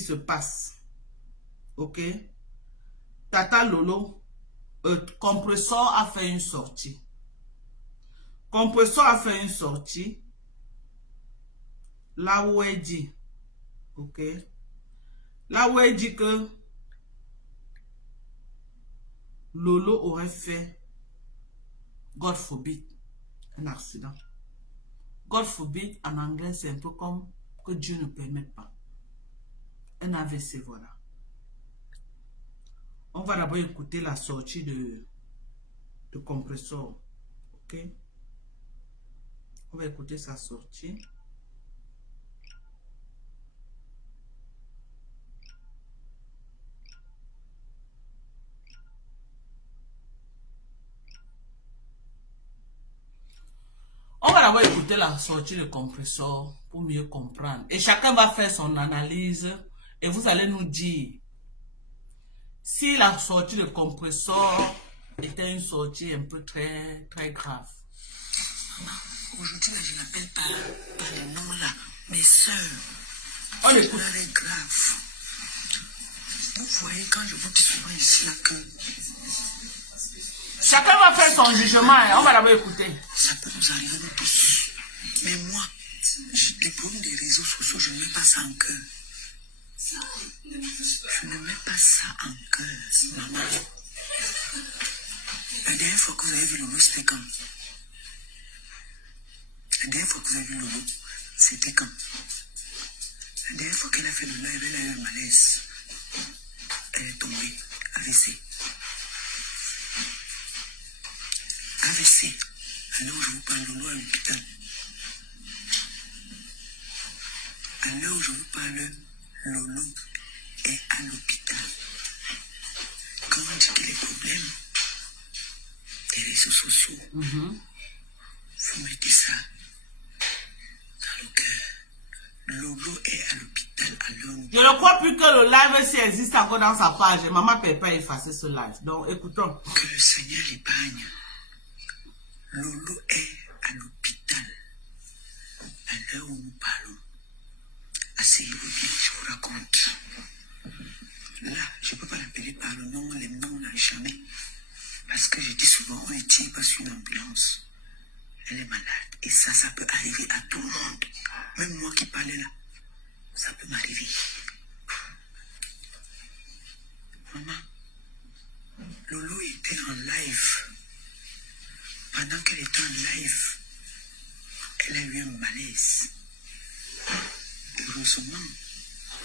se passe. Ok? Tata Lolo, Compressor a fait une sortie. Compressor a fait une sortie. Là où elle dit, ok? Là où elle dit que Lolo aurait fait, God forbid, un accident. God forbid, en anglais, c'est un peu comme que Dieu ne permet pas. Un AVC, voilà. On va d'abord écouter la sortie de Compressor. Ok? On va écouter sa sortie. On va d'abord écouter la sortie de Compressor pour mieux comprendre. Et chacun va faire son analyse et vous allez nous dire si la sortie de Compressor était une sortie un peu très grave. Aujourd'hui, je n'appelle pas par les noms là, mes soeurs. On écoute. Cela est grave. Vous voyez, quand je vous dis souvent ici là que chacun va faire son jugement et on va d'abord écouter. Ça peut nous arriver nous tous. Mais moi, les problèmes des réseaux sociaux, je ne mets pas ça en cœur. Je ne mets pas ça en cœur, maman. La dernière fois que vous avez vu Lolo, c'était quand? La dernière fois que vous avez vu Lolo, c'était quand? La dernière fois qu'elle a fait le live, elle a eu un malaise. Elle est tombée. AVC. AVC. À l'heure où je vous parle, Lolo à l'hôpital. À l'heure où je vous parle, Lolo est à l'hôpital. Quand on dit que les problèmes des réseaux sociaux, vous mettez ça dans le cœur. Lolo est à l'hôpital à l'heure où... Je ne crois plus que le live s'il existe encore dans sa page. Maman ne peut pas effacer ce live. Donc écoutons. Que le Seigneur l'épargne. Lolo est à l'hôpital à l'heure où nous parlons. Asseyez-vous bien, je vous raconte. Là, je ne peux pas l'appeler par le nom, les noms, là, jamais. Parce que je dis souvent, on ne tire pas sur une ambulance. Elle est malade. Et ça peut arriver à tout le monde. Même moi qui parlais là, ça peut m'arriver. Maman, Lolo était en live. Pendant qu'elle était en live, elle a eu un malaise. Heureusement,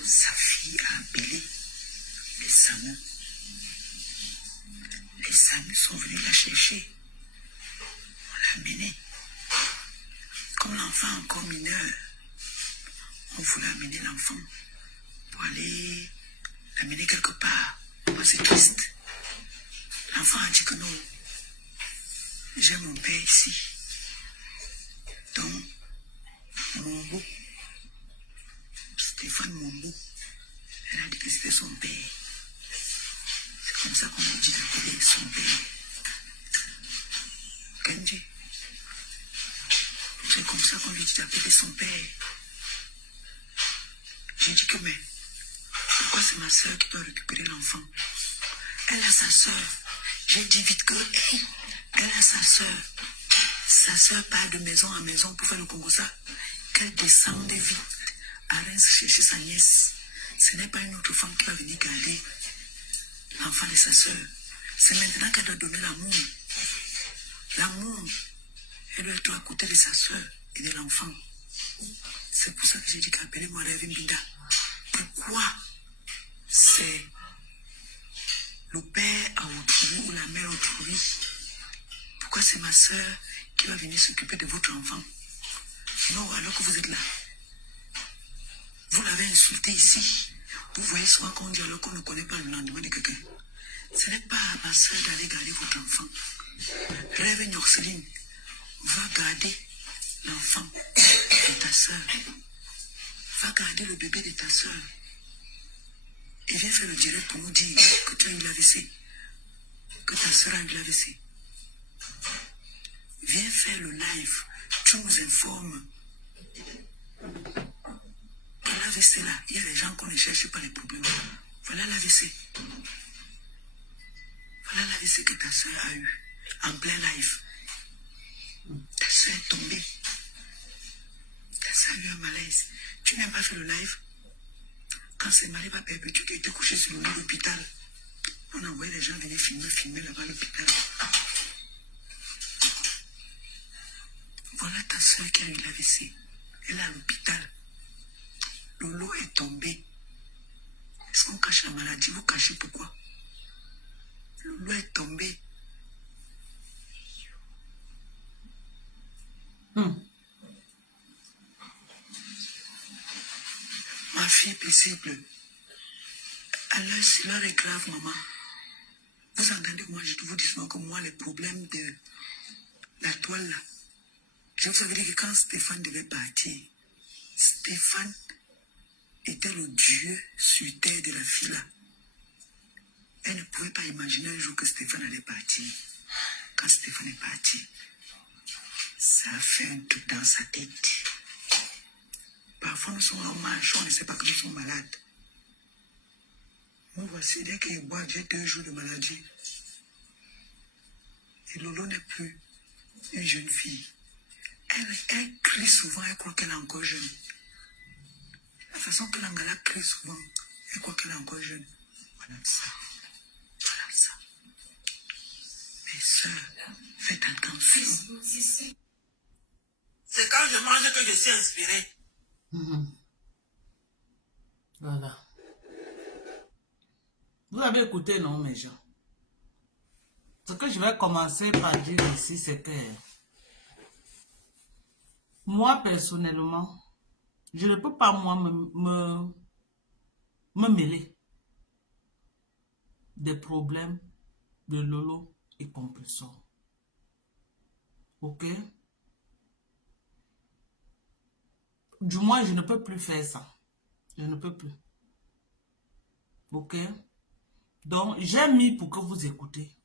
sa fille a appelé les SAMU. Les SAMU sont venus la chercher. On l'a amenée. Comme l'enfant est encore mineur, on voulait amener l'enfant pour aller l'amener quelque part. C'est triste. L'enfant a dit que non. J'ai mon père ici. Donc, Mombo, Stéphane Mombo, elle a dit que c'était son père. C'est comme ça qu'on a dit d'appeler son père. Kenji. C'est comme ça qu'on lui dit d'appeler son père. J'ai dit que mais, pourquoi c'est ma soeur qui doit récupérer l'enfant? Elle a sa soeur. J'ai dit vite que elle a sa soeur. Sa soeur part de maison en maison pour faire le Congo ça. Qu'elle descende vite à Reims chercher sa nièce. Ce n'est pas une autre femme qui va venir garder l'enfant de sa soeur. C'est maintenant qu'elle doit donner l'amour. L'amour, elle doit être à côté de sa soeur et de l'enfant. C'est pour ça que j'ai dit qu'appelez-moi Rêve Mbinda. Pourquoi c'est le père à autrui ou la mère autrui? Pourquoi c'est ma soeur qui va venir s'occuper de votre enfant? Non, alors que vous êtes là. Vous l'avez insulté ici. Vous voyez souvent qu'on dit alors qu'on ne connaît pas le lendemain de quelqu'un. Ce n'est pas à ma soeur d'aller garder votre enfant. Rêve Nyorceline va garder l'enfant de ta soeur. Va garder le bébé de ta soeur. Et viens faire le direct pour nous dire que tu as eu l'AVC. Que ta soeur a eu l'AVC. Viens faire le live. Tu nous informes. Ton AVC là, il y a des gens qu'on ne cherche pas les problèmes. Voilà l'AVC. Voilà l'AVC que ta soeur a eu en plein live. Ta soeur est tombée. Ta soeur a eu un malaise. Tu n'as pas fait le live. Quand c'est Mariba Perpétue qui était couché sur le lit de l'hôpital, on envoyait les gens venir filmer là-bas à l'hôpital. Voilà ta soeur qui a eu l'AVC. Elle est à l'hôpital. Lolo est tombé. Est-ce qu'on cache la maladie? Vous cachez pourquoi? Lolo est tombé. Ma fille paisible. Alors, si l'heure est grave, maman. Vous entendez, moi, je vous dis souvent que moi, les problèmes de la toile, là, je vous avais dit que quand Stéphane devait partir, Stéphane était le dieu sur terre de la fille, là. Elle ne pouvait pas imaginer un jour que Stéphane allait partir. Quand Stéphane est parti, ça a fait un truc dans sa tête. Parfois, nous sommes en marche, on ne sait pas que nous sommes malades. Moi, voici, dès qu'il boit, j'ai 2 jours de maladie. Et Lolo n'est plus une jeune fille. Elle crie souvent, elle croit qu'elle est encore jeune. La façon que l'Angala crie souvent, elle croit qu'elle est encore jeune. Voilà ça. Voilà ça. Mes soeurs, faites attention. C'est quand je mange que je suis inspirée. Voilà. Vous avez écouté, non, mes gens? Ce que je vais commencer par dire ici, c'est que moi, personnellement, je ne peux pas, moi, me mêler des problèmes de Lolo et Compressor. Ok? Du moins, je ne peux plus faire ça. Je ne peux plus. Ok? Donc, j'ai mis pour que vous écoutez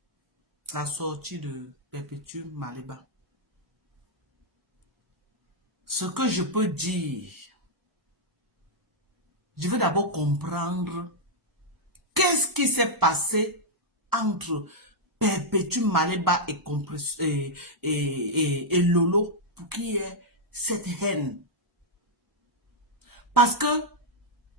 la sortie de Perpétue Mariba. Ce que je peux dire, je vais d'abord comprendre qu'est-ce qui s'est passé entre Perpétue Mariba et Lolo pour qu'il y ait cette haine. Parce que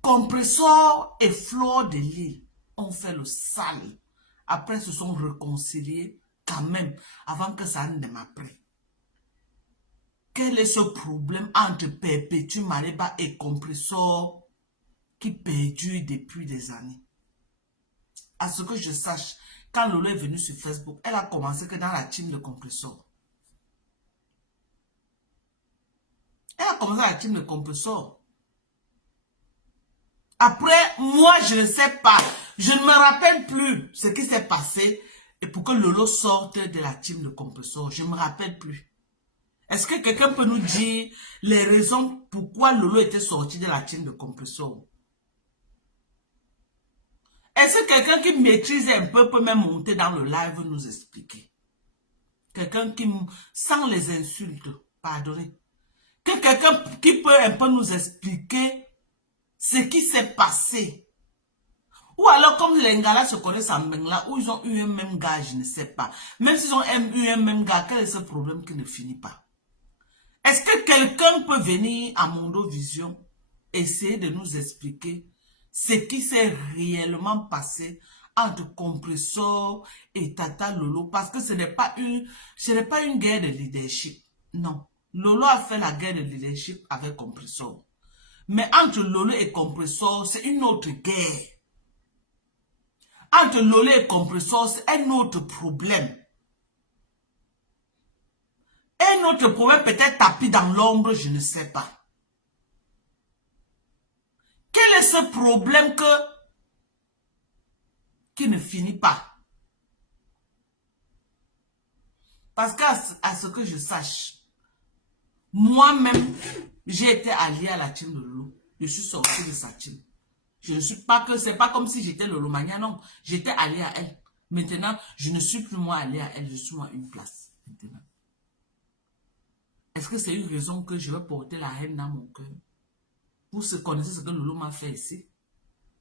Compressor et Fleur de Lys ont fait le sale. Après, se sont réconciliés quand même avant que ça ne démarre. Quel est ce problème entre Perpétue Mariba et Compressor qui perdure depuis des années? À ce que je sache, quand Lolo est venue sur Facebook, elle a commencé que dans la team de Compressor. Elle a commencé la team de Compressor. Après, moi, je ne sais pas. Je ne me rappelle plus ce qui s'est passé et pour que Lolo sorte de la team de Compressor. Je ne me rappelle plus. Est-ce que quelqu'un peut nous dire les raisons pourquoi Lolo était sorti de la team de Compressor? Est-ce que quelqu'un qui maîtrise un peu peut même monter dans le live nous expliquer? Quelqu'un qui, sans les insultes, pardonnez. Que quelqu'un qui peut un peu nous expliquer ce qui s'est passé. Ou alors comme les Ngala se connaissent en Bengla, ou ils ont eu un même gars, je ne sais pas. Même s'ils ont eu un même gars, quel est ce problème qui ne finit pas? Est-ce que quelqu'un peut venir à Mondo Vision essayer de nous expliquer ce qui s'est réellement passé entre Compressor et Tata Lolo? Parce que ce n'est pas une guerre de leadership. Non. Lolo a fait la guerre de leadership avec Compressor. Mais entre Lolo et Compressor, c'est une autre guerre. Entre Lolo et Compressor, c'est un autre problème. Un autre problème peut-être tapis dans l'ombre, je ne sais pas. Quel est ce problème qui ne finit pas? Parce qu'à ce que je sache, moi-même, j'ai été allié à la team de Lolo. Je suis sorti de sa team. Je ne suis pas que, c'est pas comme si j'étais Lolo Mania, non. J'étais allié à elle. Maintenant, je ne suis plus moi allié à elle, je suis moi une place. Maintenant. Est-ce que c'est une raison que je vais porter la haine dans mon cœur? Vous connaissez ce que Lolo m'a fait ici.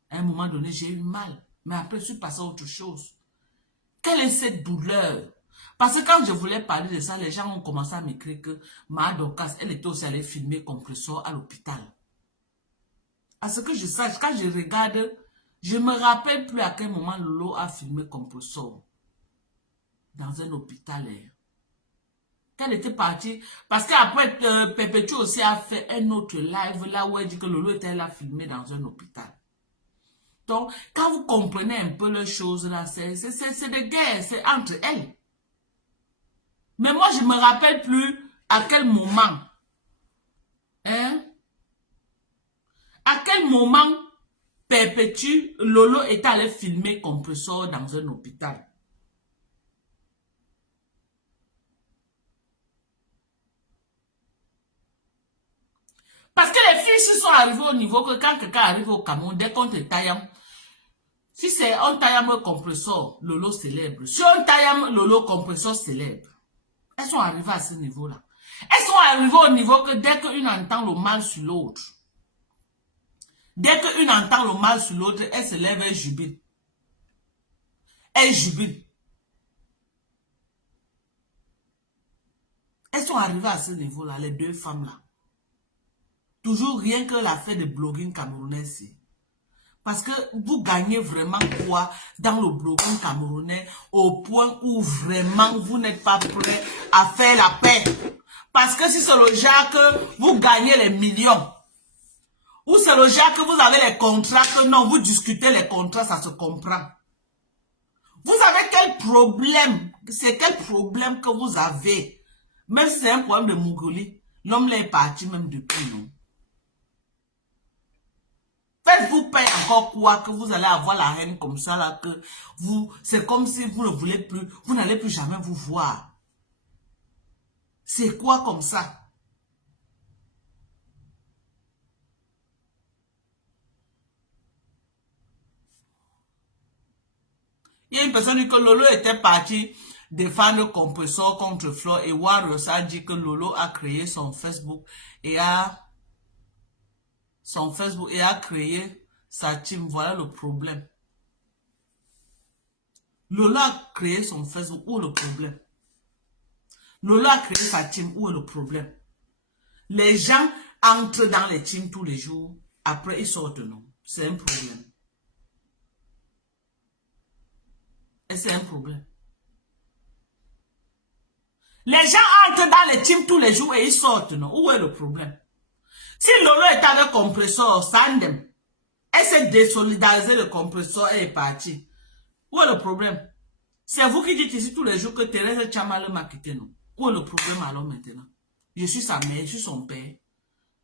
À un moment donné, j'ai eu mal. Mais après, je suis passé à autre chose. Quelle est cette douleur? Parce que quand je voulais parler de ça, les gens ont commencé à m'écrire que Ma Dorcas, elle était aussi allée filmer compresseur à l'hôpital. À ce que je sache, quand je regarde, je ne me rappelle plus à quel moment Lolo a filmé compresseur dans un hôpital. Qu'elle était partie. Parce qu'après, Pépétu aussi a fait un autre live là où elle dit que Lolo était là filmé dans un hôpital. Donc, quand vous comprenez un peu les choses là, c'est des guerres, c'est entre elles. Mais moi, je ne me rappelle plus à quel moment. Hein? À quel moment Perpétue, Lolo est allé filmer compresseur dans un hôpital. Parce que les filles sont arrivées au niveau que quand quelqu'un arrive au Cameroun, dès qu'on te taille, si c'est un taillame compresseur, Lolo célèbre. Si on taillame Lolo compresseur célèbre. Elles sont arrivées à ce niveau-là. Elles sont arrivées au niveau que dès qu'une entend le mal sur l'autre, dès qu'une entend le mal sur l'autre, elle se lève et jubile. Elle jubile. Elles sont arrivées à ce niveau-là, les deux femmes-là. Toujours rien que l'affaire de blogging camerounais. Parce que vous gagnez vraiment quoi dans le blogging camerounais au point où vraiment vous n'êtes pas prêt à faire la paix. Parce que si c'est le genre que vous gagnez les millions, ou c'est le genre que vous avez les contrats, que non, vous discutez les contrats, ça se comprend. Vous avez quel problème? C'est quel problème que vous avez? Même si c'est un problème de Mongolie, l'homme là est parti même depuis, non? Faites-vous payer encore quoi que vous allez avoir la haine comme ça là que vous, c'est comme si vous ne voulez plus, vous n'allez plus jamais vous voir. C'est quoi comme ça? Il y a une personne qui dit que Lolo était parti défendre compresseur contre Flo et Warriors a dit que Lolo a créé son Facebook et a créé sa team. Voilà le problème. Lolo a créé son Facebook. Où est le problème? Lolo a créé sa team. Où est le problème? Les gens entrent dans les teams tous les jours. Après, ils sortent, non. C'est un problème. Et c'est un problème. Les gens entrent dans les teams tous les jours et ils sortent, non. Où est le problème? Si Lolo est avec compresseur, Sandem, elle s'est désolidarisée le compresseur et est partie. Où est le problème? C'est vous qui dites ici tous les jours que Thérèse Tchamal m'a quitté, non? Où est le problème alors maintenant? Je suis sa mère, je suis son père.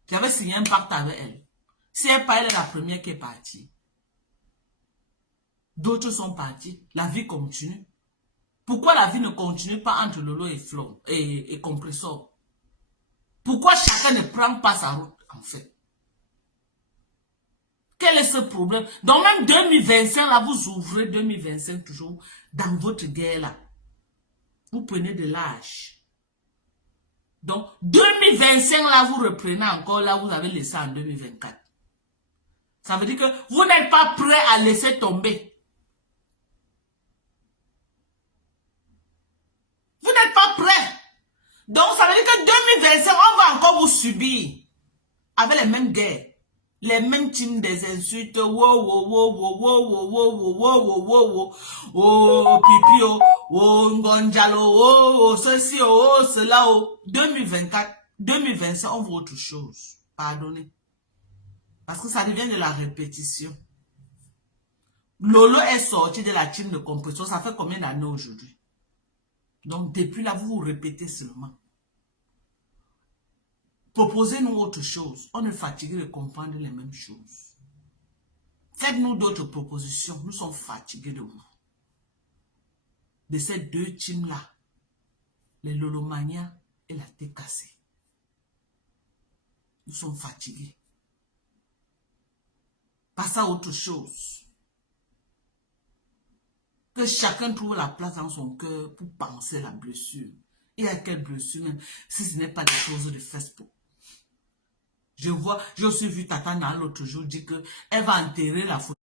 J'avais signé un pacte avec elle. Si elle part, elle est la première qui est partie. D'autres sont partis. La vie continue. Pourquoi la vie ne continue pas entre Lolo et Flo et compresseur? Pourquoi chacun ne prend pas sa route, en fait? Quel est ce problème? Donc même 2025, là, vous ouvrez 2025 toujours dans votre guerre, là. Vous prenez de l'âge. Donc 2025, là, vous reprenez encore, là, vous avez laissé en 2024. Ça veut dire que vous n'êtes pas prêt à laisser tomber. Vous n'êtes pas prêt. Donc ça veut dire que 2025, on va encore vous subir. Avec les mêmes guerres. Les mêmes teams des insultes, pipi, ngonjalo, ceci, cela, 2024, 2025, on voit autre chose. Pardonnez. Parce que ça devient de la répétition. Lolo est sorti de la team de compression, ça fait combien d'années aujourd'hui? Donc depuis là, vous vous répétez seulement. Proposez-nous autre chose. On est fatigué de comprendre les mêmes choses. Faites-nous d'autres propositions. Nous sommes fatigués de vous. De ces deux teams-là. Les Lolomania et la TKC. Nous sommes fatigués. Passez à autre chose. Que chacun trouve la place dans son cœur pour penser la blessure. Et à quelle blessure même, si ce n'est pas des choses de Facebook. Je suis vu Tata Nana l'autre jour dire qu'elle va enterrer la photo